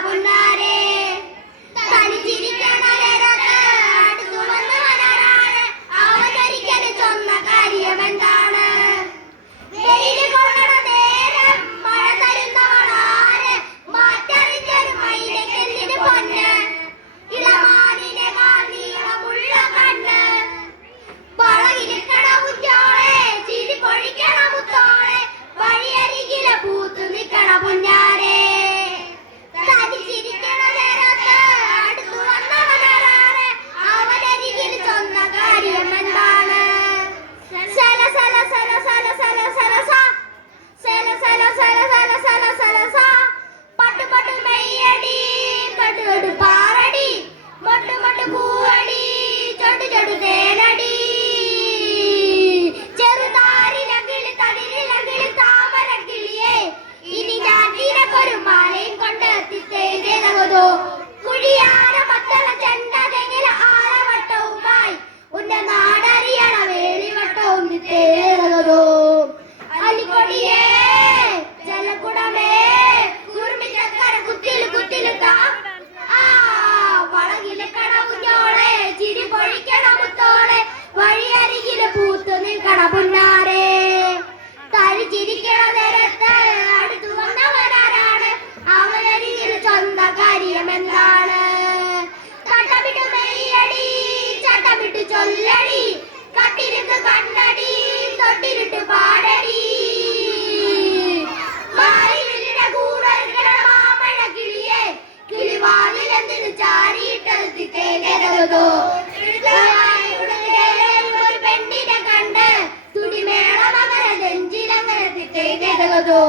പൊന്നാരെ തനിച്ചിരിക്കണ നേരത്ത് അടുത്തു വന്നവനാരാണ് അവനൊരിക്കലും ചൊന്ന കാര്യമെന്താണ് വെയില് കൊള്ളണ നേരം മഴ തരുന്നവനാര് മാറ്ററിഞ്ഞൊരു മൈനക്കെന്തിന് പൊന്ന് ഇളമാനിനെ നീളമുള്ള കണ്ണ് വളകിരിക്കണ കുഞ്ഞോളെ ചിരി പൊഴിക്കണ മുത്തോളെ വഴിയരികിലെ പൂത്തു നിൽക്കണ പൊന്നാരെ തനിച്ചിരിക്കണ നേരത്ത് അടുത്തു വന്നവനാരാണ് അവനരികിൽ ചൊന്ന കാര്യം എന്താണ് സല സല സല സല സല സല സല സല സല സല സല സല സ പട്ടു പട്ടു മെയ്യടി കടു കടു പാറടി മൊട്ടു മൊട്ടു പൂവടി ചൊട്ടു ചൊട്ടു തേനടി ചെറുതാരിലകിളി തളിരിലകിളി താമരക്കിളിയെ ഇനി ഞാൻ നിനക്കൊരു മാലയും കൊണ്ട് എത്തിച്ചേരുന്നതോ കുഴിയാന മത്തള ചെണ്ട തെങ്ങില ആഴവട്ടവുമായി ഉന്ന നാടറിയണ വേളിവട്ടവും തേരുന്നതോ അലിക്കൊടിയേ ജലകുടമേ കുറുമിച്ചക്കര കുത്തിലു കുത്തിലു താ വളകിലെ കടവുഞ്ഞോളെ ചിരി പൊഴിക്കണ മുത്തോളെ വഴിയരികില് പൂത്തു നിൽക്കണ പൊന്നാരെ തഴിച്ചിരിക്കണ നേരത്ത് അടുത്തു വന്നവനാരാണ് അവനരികിൽ ചൊന്ന കാര്യം എന്താണ് തട്ടമിട്ട് മെയ്യടി ചട്ടമിട്ട് ചൊല്ലടി കട്ടിരുത്ത് കണ്ണടി തൊട്ടിരുട്ട് പാടടി മാറിവില്ലിന്റെ കൂടെ മാമഴ കിളിയെ കിളിവാതിലെന്തിന് ചാരിയിട്ടെത്തി തേകരുതോ ഒരു പെണ്ണിനെ കണ്ട് തുടിമേള മകര നെഞ്ചിലങ്ങനെ തേകരുതോ